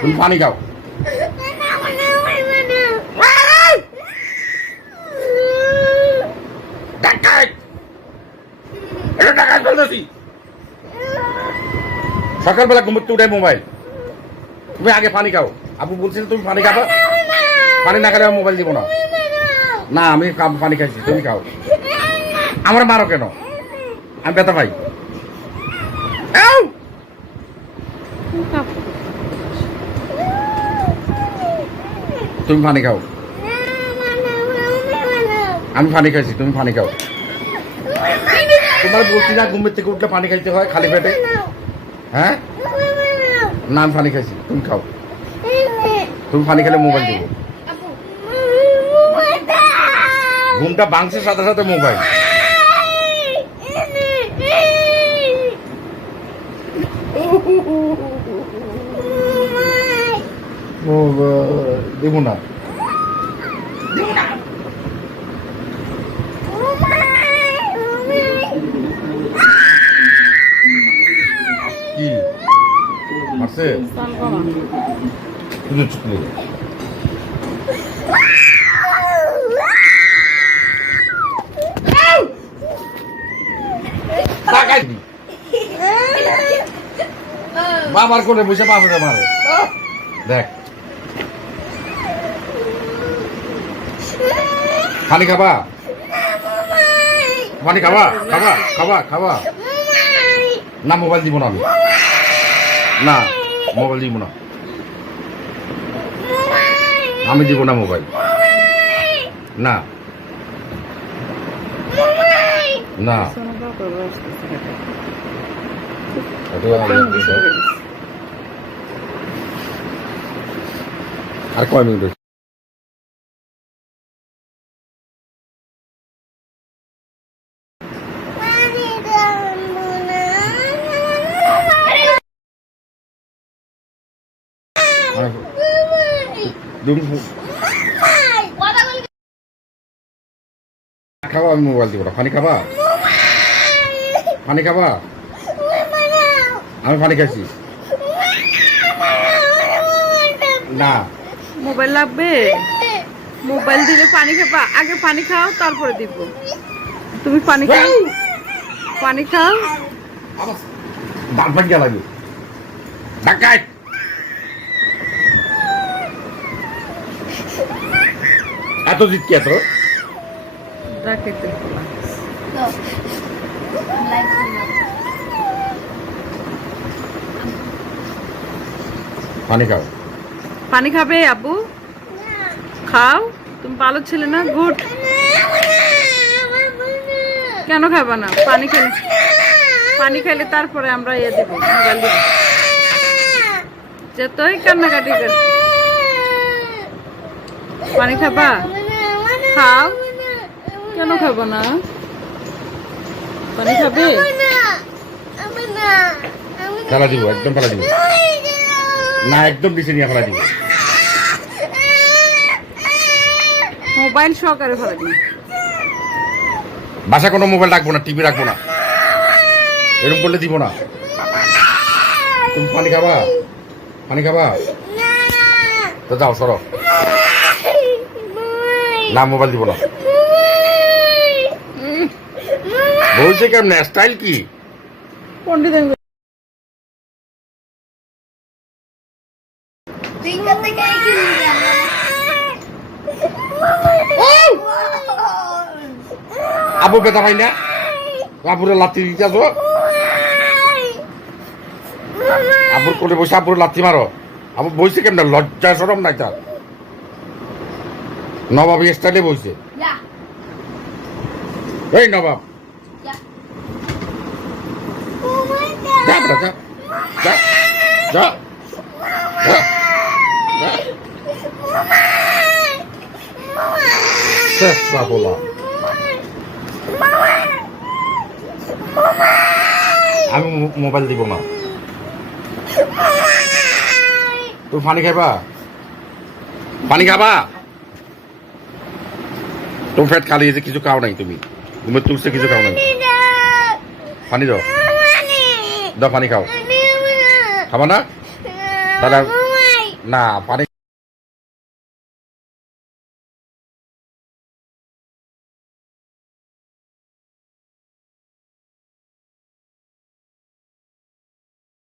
তুমি পানি খাও। সকালবেলা ঘুমোতে উঠে মোবাইল, তুমি আগে পানি খাও। আপু বলছিল তুমি পানি খাবা, পানি না খেলে মোবাইল দিব না। না আমি পানি খাইছি, তুমি খাও। আমার মারো কেন? আমি ব্যথা পাই। তুমি পানি খাও। আমি পানি খাইছি, তুমি পানি খাও। তোমার বলছি না ঘুমের থেকে উঠলে পানি খাইতে হয় খালি পেটে? হ্যাঁ না আমি পানি খাইছি, তুমি খাও। তুমি পানি খেলে মোবাইল দেবো। ঘুমটা ভাঙছে সাথে সাথে মোবাইল। দেবো না, কি মারছে? বাবার কোলে বসে বাবারে মারে। দেখ পানি খাবা, পানি খাবা, খাবা খাবা খাবা। না মোবাইল দিব না আমি, না মোবাইল দিব না, আমি দিব না মোবাইল। না না আর কয় মিনিট? খাবা, আমি মোবাইল দিব না। পানি খাবা, পানি খাবা। আমি পানি খাইছি। না মোবাইল লাগবে, মোবাইল দিলে পানি খাবা। আগে পানি খাও তারপরে দিব। তুমি পানি খাও, পানি খাও। বাদ ভাগ্যা লাগে ডাকাই। এত জিত কি এত? ডাকাইতে পানি খাও। পানি খাবে আব্বু? খাও, তুমি ভালো ছেলে না? গুড। কেন খাবা না? পানি খেলে, পানি খেলে তারপরে আমরা ইয়ে দেবো, মোবাইল দেবো। যতই কান্নাকাটি কর, পানি খাবা? খাও। কেন খাবো না? পানি খাবে? ফেলা দিব, একদম ফেলা দিব না, একদম নিচে নিয়ে ফেলা দিব। মোবাইল সহকারে ফেলা দিব। বাসা কোনো মোবাইল রাখবো না, টিভি রাখবো না, এরকম করলে দিব না। তুমি পানি খাবা, পানি খাবা তো যাও সরো। না মোবাইল দিব না। বলছে কেমন স্টাইল কি? পন্ডিত আবু ব্যথা পাই না? আবুরে লাথি দিতে আসো, আবুর কোলে বসে আবুরে লাথি মারো। আবু বইছে কেমন? লজ্জা সরম নাই তার? নবাব স্টাইলে বইছে। এই নবাব যা বেটা, যা যা যা যা চেষ্টা বলা। আমি মোবাইল দিব না। তুমি পানি খাইবা, পানি খাবা। তুমি পেট খালি, যে কিছু খাও নাই, তুমি ঘুমের তুলছে কিছু খাও নাই। পানি দাও দাও পানি খাও খাবা না তাহলে না পানি